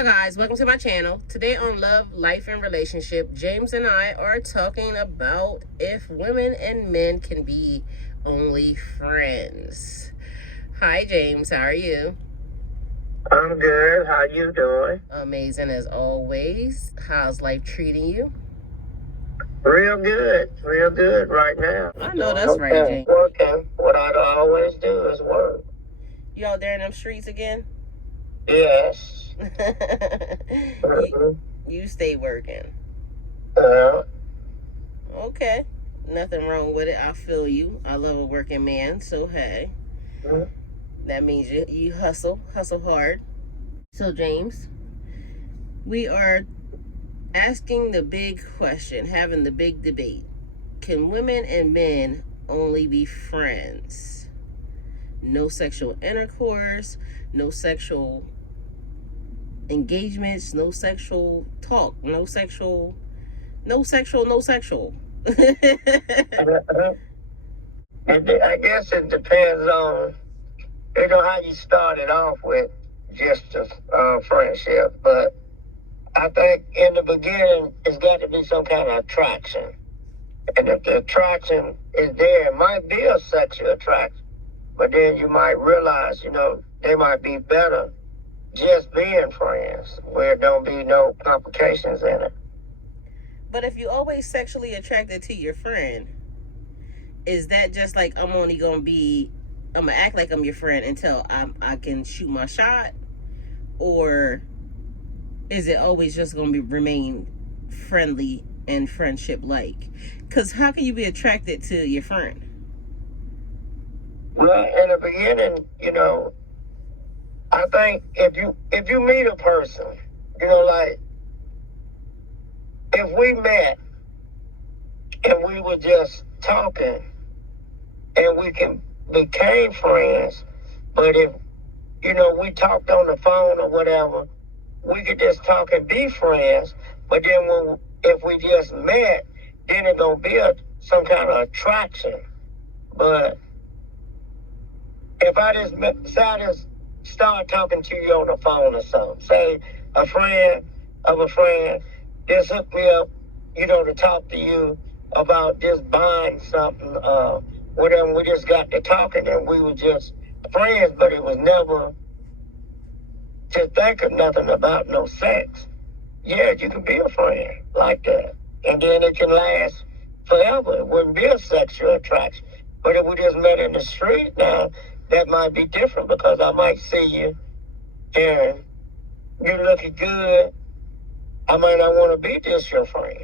Hi guys, welcome to my channel. Today on Love, Life, and Relationship, James and I are talking about if women and men can be only friends. Hi James, how are you? I'm good. How you doing? Amazing as always. How's life treating you? Real good. Real good right now. I know that's right, James. Working. What I always do is work. You out there in them streets again? Yes. you stay working. Okay. Nothing wrong with it. I feel you. I love a working man. So hey. That means you hustle hard. So James, we are asking the big question, having the big debate. Can women and men only be friends? No sexual intercourse, no sexual engagements, no sexual talk, no sexual. I guess it depends on, how you started off with just a friendship. But I think in the beginning, it's got to be some kind of attraction. And if the attraction is there, it might be a sexual attraction. But then you might realize, they might be better just being friends, where there don't be no complications in it. But if you're always sexually attracted to your friend, is that just like I'm gonna act like I'm your friend until I can shoot my shot? Or is it always just gonna remain friendly and friendship-like? Because how can you be attracted to your friend? Well, in the beginning, I think if you meet a person, like if we met and we were just talking and we became friends, but if we talked on the phone or whatever, we could just talk and be friends. But then if we just met, then it's gonna be some kind of attraction. But if I just decided to start talking to you on the phone or something, say a friend of a friend just hooked me up, to talk to you about just buying something, whatever. We just got to talking and we were just friends, but it was never to think of nothing about no sex. Yeah, you can be a friend like that. And then it can last forever. It wouldn't be a sexual attraction. But if we just met in the street now, that might be different because I might see you and you looking good. I might not want to be just your friend.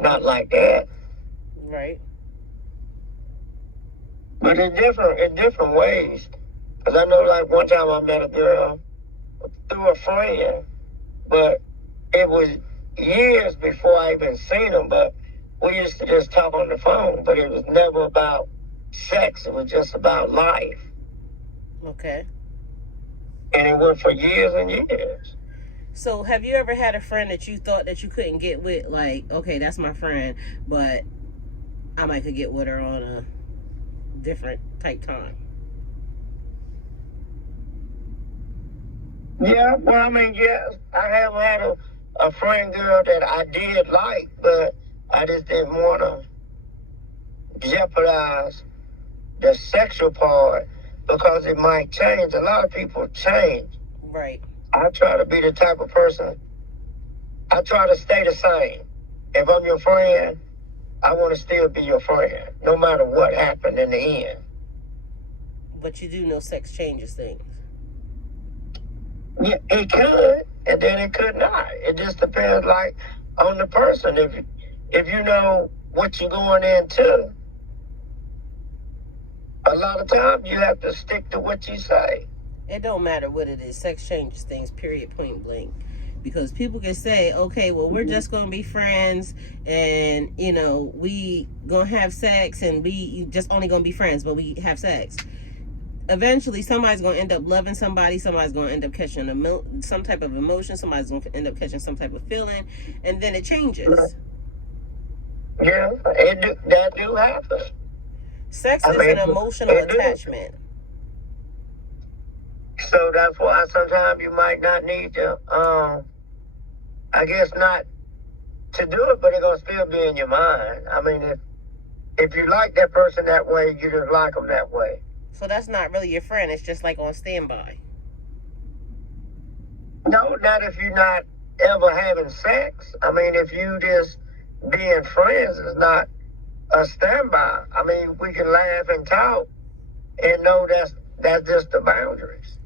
Not like that. Right. But in different ways. Because I know, like, one time I met a girl through a friend, but it was years before I even seen him, but we used to just talk on the phone, but it was never about sex. It was just about life. Okay. And it went for years and years. So have you ever had a friend that you thought that you couldn't get with, like, okay, that's my friend, but I might could get with her on a different type time? Yeah, well, I mean, yes, I have had a friend girl that I did like, but I just didn't want to jeopardize the sexual part because it might change. A lot of people change. Right. I try to be the type of person, I try to stay the same. If I'm your friend, I want to still be your friend, no matter what happened in the end. But you do know sex changes things. Yeah, it could, and then it could not. It just depends, like, on the person. If you know what you're going into, a lot of times you have to stick to what you say. It don't matter what it is. Sex changes things, period, point blank. Because people can say, okay, well, we're just going to be friends and, we going to have sex and we just only going to be friends, but we have sex. Eventually, somebody's going to end up loving somebody. Somebody's going to end up catching some type of emotion. Somebody's going to end up catching some type of feeling. And then it changes. Yeah, that do happen. Sex is an emotional attachment. So that's why sometimes you might not need to, I guess not to do it, but it's going to still be in your mind. I mean, if you like that person that way, you just like them that way. So that's not really your friend. It's just like on standby. No, not if you're not ever having sex. I mean, if you just being friends is not a standby. I mean, we can laugh and talk and know that's just the boundaries.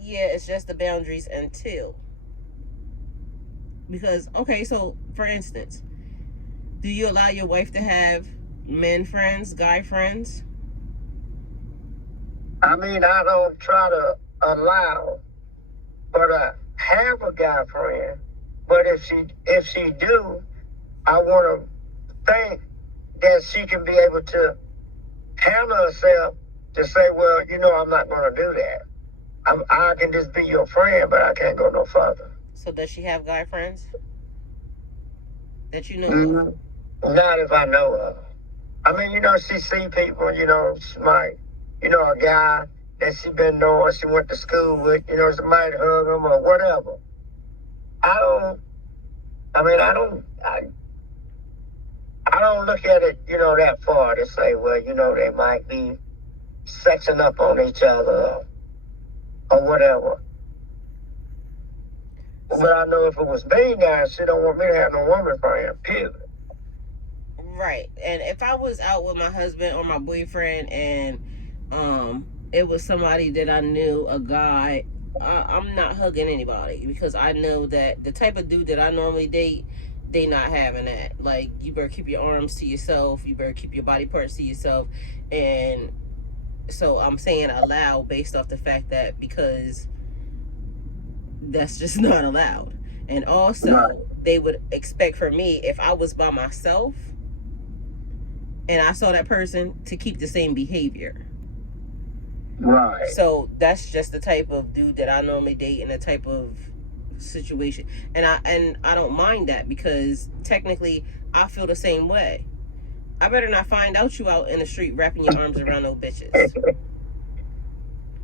Yeah, it's just the boundaries until. Because, okay, so for instance, do you allow your wife to have men friends, guy friends? I mean, I don't try to allow her to have a guy friend, but if she do, I want to think that she can be able to handle herself to say, well, I'm not going to do that. I can just be your friend, but I can't go no further. So does she have guy friends that you know of? Not if I know of. I mean, she see people, she might, a guy that she been knowing, she went to school with, somebody hug him or whatever. I don't look at it, that far to say, well, they might be sexing up on each other or whatever. But I know if it was me now, she don't want me to have no woman friend, period. Right. And if I was out with my husband or my boyfriend and it was somebody that I knew, a guy, I'm not hugging anybody because I know that the type of dude that I normally date, they not having that. Like, you better keep your arms to yourself. You better keep your body parts to yourself. And so I'm saying allow based off the fact that because that's just not allowed. And also, they would expect for me, if I was by myself and I saw that person, to keep the same behavior. Right. So that's just the type of dude that I normally date in a type of situation. And I don't mind that because technically I feel the same way. I better not find out you out in the street wrapping your arms around no bitches.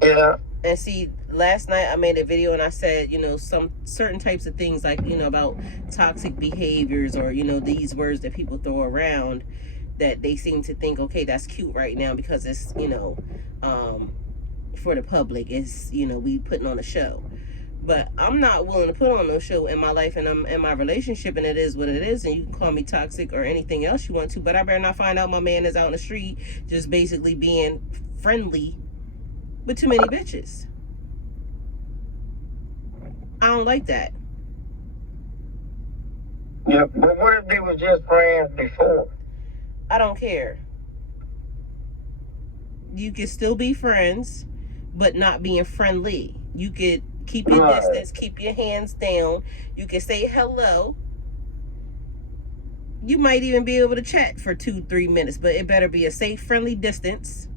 Yeah. And see, last night I made a video and I said, some certain types of things like, about toxic behaviors or, these words that people throw around that they seem to think, okay, that's cute right now because it's, for the public. It's, we putting on a show. But I'm not willing to put on no show in my life and I'm in my relationship and it is what it is. And you can call me toxic or anything else you want to, but I better not find out my man is out in the street just basically being friendly with too many bitches. I don't like that. Yeah, but what if they were just friends before? I don't care. You can still be friends, but not being friendly. You could keep your distance, keep your hands down. You can say hello. You might even be able to chat for 2-3 minutes, but it better be a safe, friendly distance.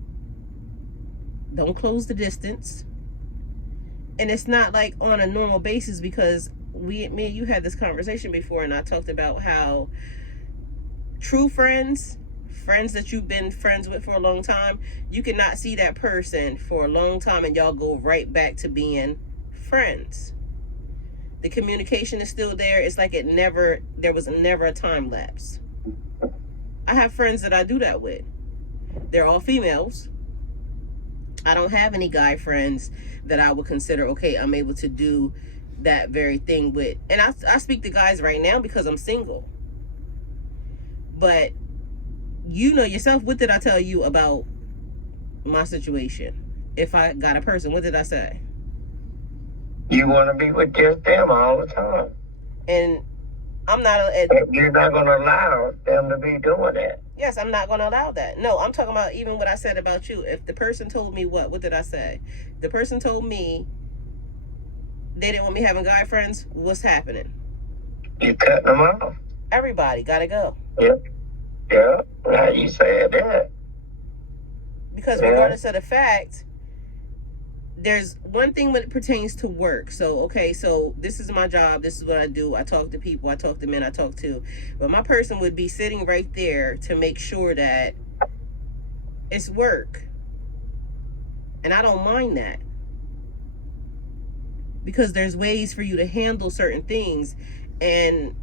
Don't close the distance. And it's not like on a normal basis because me and you had this conversation before and I talked about how true friends that you've been friends with for a long time, you cannot see that person for a long time and y'all go right back to being friends. The communication is still there. It's like there was never a time lapse. I have friends that I do that with. They're all females. I don't have any guy friends that I would consider, okay, I'm able to do that very thing with. And I speak to guys right now because I'm single. But you know yourself, what did I tell you about my situation? If I got a person, what did I say? You want to be with just them all the time. And I'm not... You're not going to allow them to be doing that. Yes, I'm not going to allow that. No, I'm talking about even what I said about you. If the person told me what did I say? The person told me they didn't want me having guy friends, what's happening? You cutting them off. Everybody got to go. Yep. Yeah, now you said that. Because regardless of the fact, there's one thing when it pertains to work. So, okay, so this is my job. This is what I do. I talk to people. I talk to men. I talk to. But my person would be sitting right there to make sure that it's work. And I don't mind that. because there's ways for you to handle certain things. And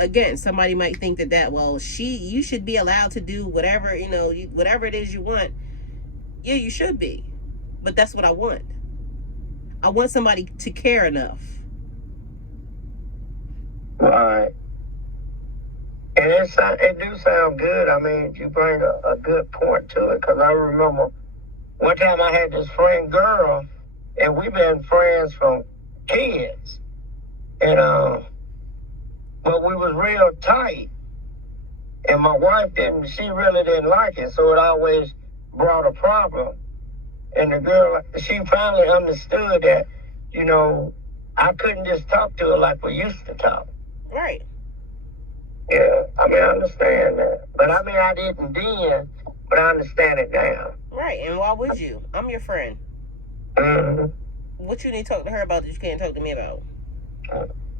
again, somebody might think that well, you should be allowed to do whatever, whatever it is you want. Yeah, you should be, but that's what I want. I want somebody to care enough. Right. And it do sound good. I mean, you bring a good point to it, because I remember one time I had this friend girl, and we've been friends from kids, and but we was real tight, and my wife she really didn't like it, so it always brought a problem. And the girl, she finally understood that, I couldn't just talk to her like we used to talk. Right. Yeah, I mean, I understand that. But I mean, I didn't then, but I understand it now. Right, and why would you? I'm your friend. Mm-hmm. What you need to talk to her about that you can't talk to me about?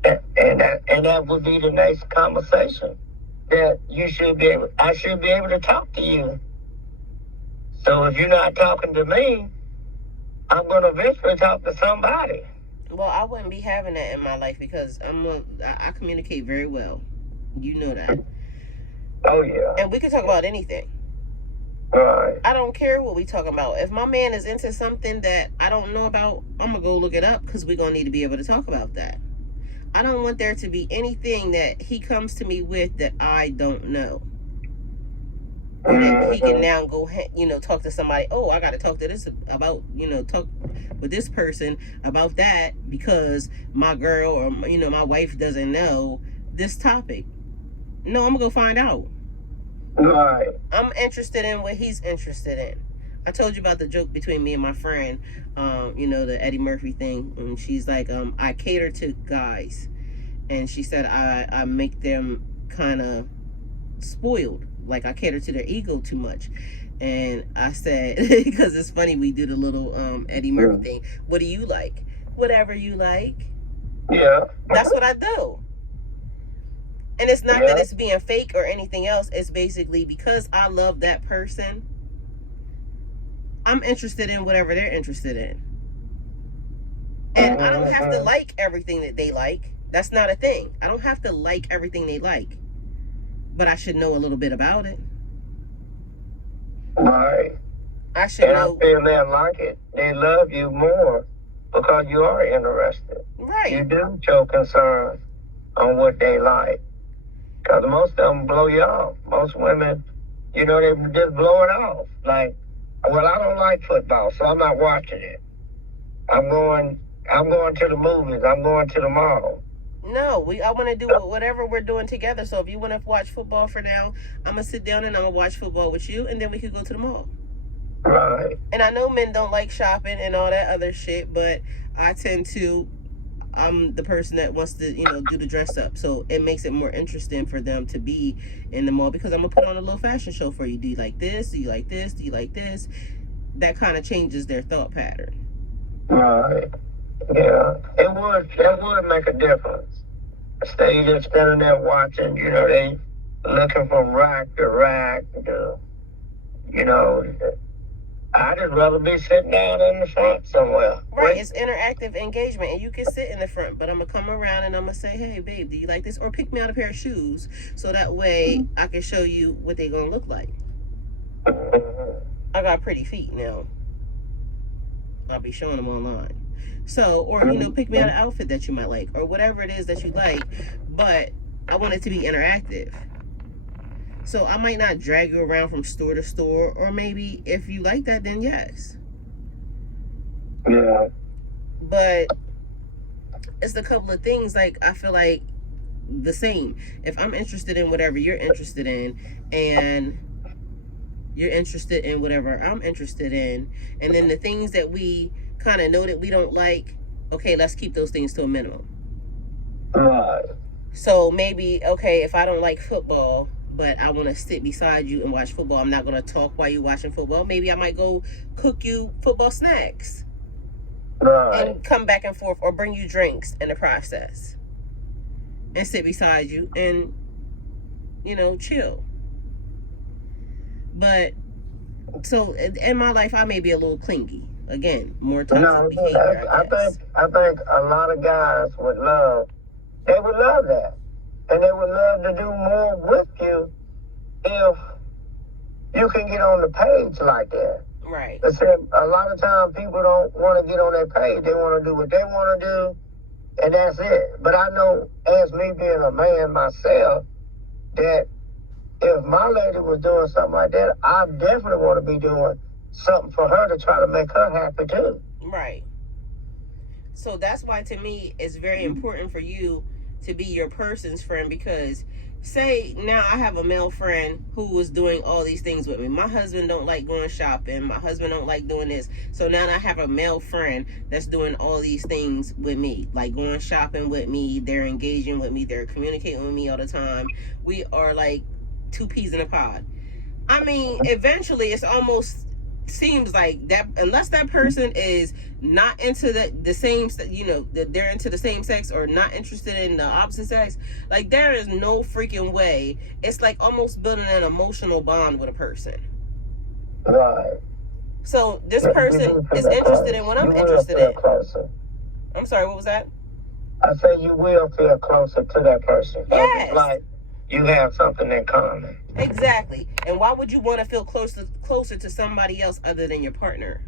And that would be the next conversation. That I should be able to talk to you. So if you're not talking to me, I'm going to eventually talk to somebody. Well, I wouldn't be having that in my life because I communicate very well. You know that. Oh, yeah. And we can talk about anything. Right. I don't care what we talking about. If my man is into something that I don't know about, I'm going to go look it up, because we're going to need to be able to talk about that. I don't want there to be anything that he comes to me with that I don't know. Or that he can now go, talk to somebody. Oh, I got to talk to this about, talk with this person about that because my girl or, my wife doesn't know this topic. No, I'm going to go find out. Right. I'm interested in what he's interested in. I told you about the joke between me and my friend, the Eddie Murphy thing. And she's like, I cater to guys. And she said, I make them kind of spoiled. Like I cater to their ego too much. And I said, because it's funny, we do the little Eddie Murphy thing. What do you like? Whatever you like. Yeah. That's what I do. And it's not that it's being fake or anything else. It's basically because I love that person, I'm interested in whatever they're interested in. And I don't have to like everything that they like. That's not a thing. I don't have to like everything they like. But I should know a little bit about it. Right. I should know. I feel they like it. They love you more because you are interested. Right. You do show concern on what they like. Because most of them blow you off. Most women, they just blow it off. Like, well, I don't like football, so I'm not watching it. I'm going to the movies. I'm going to the mall. No, I want to do whatever we're doing together. So if you want to watch football for now, I'm going to sit down and I'm going to watch football with you, and then we could go to the mall. Right. And I know men don't like shopping and all that other shit, but I tend to, I'm the person that wants to, do the dress up. So it makes it more interesting for them to be in the mall, because I'm going to put on a little fashion show for you. Do you like this? Do you like this? Do you like this? That kind of changes their thought pattern. Right. Yeah. It would make a difference. Instead of just standing there watching, they looking from rack to rack to, I'd just rather be sitting down in the front somewhere. Right, it's interactive engagement, and you can sit in the front, but I'm going to come around and I'm going to say, hey, babe, do you like this? Or pick me out a pair of shoes, so that way I can show you what they're going to look like. I got pretty feet now. I'll be showing them online. So, or, pick me out an outfit that you might like, or whatever it is that you like, but I want it to be interactive. So I might not drag you around from store to store, or maybe if you like that, then yes. Yeah. But it's a couple of things, like, I feel like the same. If I'm interested in whatever you're interested in, and you're interested in whatever I'm interested in, and then the things that we kind of know that we don't like, okay, let's keep those things to a minimum. Right. So maybe, okay, if I don't like football, but I want to sit beside you and watch football, I'm not going to talk while you're watching football. Maybe I might go cook you football snacks. Right. And come back and forth, or bring you drinks in the process. And sit beside you and, chill. But, so, in my life, I may be a little clingy. Again, more toxic behavior, I guess. I think a lot of guys would love, they would love that. And they would love to do more with you if you can get on the page like that. Right. But see, a lot of times people don't want to get on their page. They want to do what they want to do, and that's it. But I know, as me being a man myself, that if my lady was doing something like that, I definitely want to be doing something for her to try to make her happy too. Right. So that's why, to me, it's very important for you to be your person's friend, because say now I have a male friend who was doing all these things with me. My husband don't like going shopping. My husband don't like doing this. So now I have a male friend that's doing all these things with me, like going shopping with me. They're engaging with me. They're communicating with me all the time. We are like two peas in a pod. I mean, eventually it's almost seems like that, unless that person is not into the same, you know, that they're into the same sex or not interested in the opposite sex, like there is no freaking way. It's like almost building an emotional bond with a person. Right. So this person is interested in what I'm interested in. Closer. I'm sorry, what was that? I said you will feel closer to that person. Yes. Like you have something in common. Exactly. And why would you want to feel closer to somebody else other than your partner?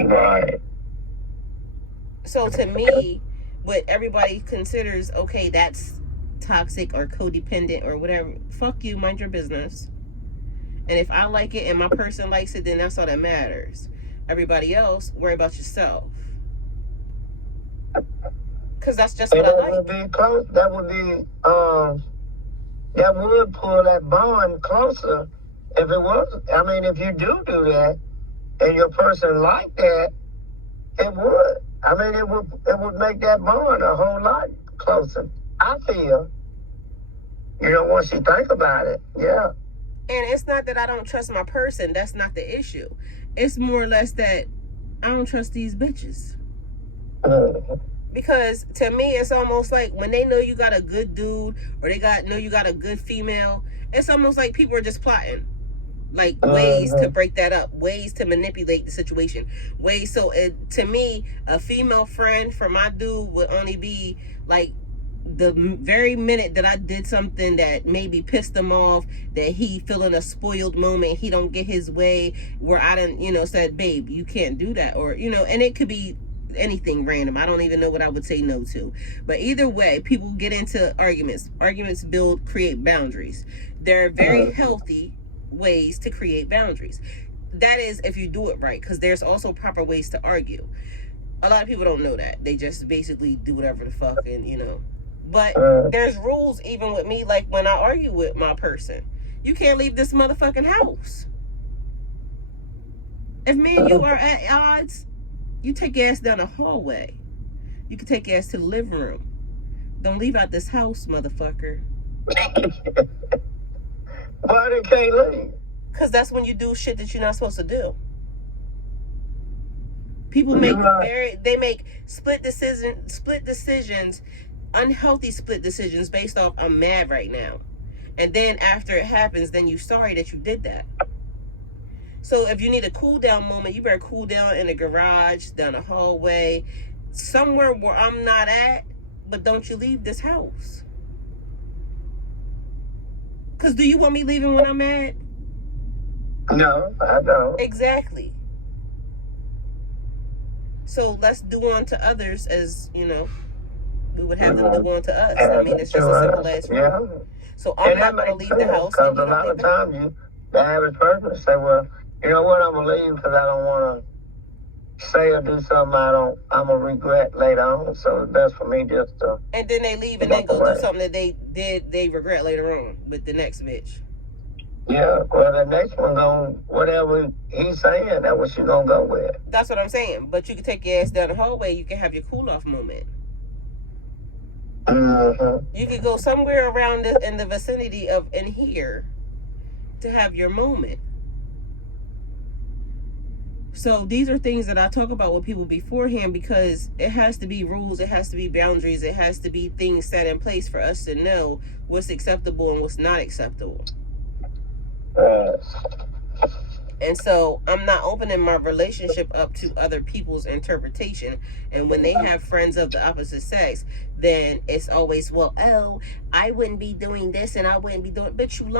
Right. So to me, what everybody considers, okay, that's toxic or codependent or whatever, fuck you, mind your business. And if I like it and my person likes it, then that's all that matters. Everybody else, worry about yourself. Because that's just what I like. Would be close. That would pull that bond closer if it was. I mean, if you do that and your person like that, it would. I mean, it would make that bond a whole lot closer. I feel. You know, once you think about it, yeah. And it's not that I don't trust my person. That's not the issue. It's more or less that I don't trust these bitches. Mm-hmm. Because to me, it's almost like when they know you got a good dude or they know you got a good female, it's almost like people are just plotting. Like ways to break that up, ways to manipulate the situation, ways. So to me, a female friend for my dude would only be like the very minute that I did something that maybe pissed him off, that he feeling a spoiled moment, he don't get his way, where I done, you know, said, babe, you can't do that. Or, you know, and it could be anything random. I don't even know what I would say no to. But either way, people get into arguments. Arguments create boundaries. They're very healthy ways to create boundaries. That is if you do it right, because there's also proper ways to argue. A lot of people don't know that. They just basically do whatever the fuck, and you know. But there's rules even with me, like when I argue with my person. You can't leave this motherfucking house. If me and you are at odds, you take your ass down the hallway. You can take your ass to the living room. Don't leave out this house, motherfucker. Why they can't leave? Because that's when you do shit that you're not supposed to do. People make split decisions, unhealthy split decisions based off, I'm mad right now. And then after it happens, then you're sorry that you did that. So if you need a cool down moment, you better cool down in the garage, down the hallway, somewhere where I'm not at, but don't you leave this house. Because do you want me leaving when I'm mad? No, I don't. Exactly. So let's do unto others as, you know, we would have them do unto us. I mean, it's just a simple ass rule. Yeah. So I'm not going to leave the house. Because a lot of times the average person say, well, you know what, I'm going to leave because I don't want to say or do something I'm going to regret later on. So it's best for me just to... And then they leave and then go do something that they regret later on with the next bitch. Yeah, well, the next one whatever he's saying, that's what you're going to go with. That's what I'm saying. But you can take your ass down the hallway. You can have your cool-off moment. Mm-hmm. You could go somewhere around in the vicinity of in here to have your moment. So these are things that I talk about with people beforehand, because it has to be rules, it has to be boundaries, it has to be things set in place for us to know what's acceptable and what's not acceptable. And so I'm not opening my relationship up to other people's interpretation. And when they have friends of the opposite sex, then it's always, well, oh, I wouldn't be doing this and I wouldn't be doing, but you lying.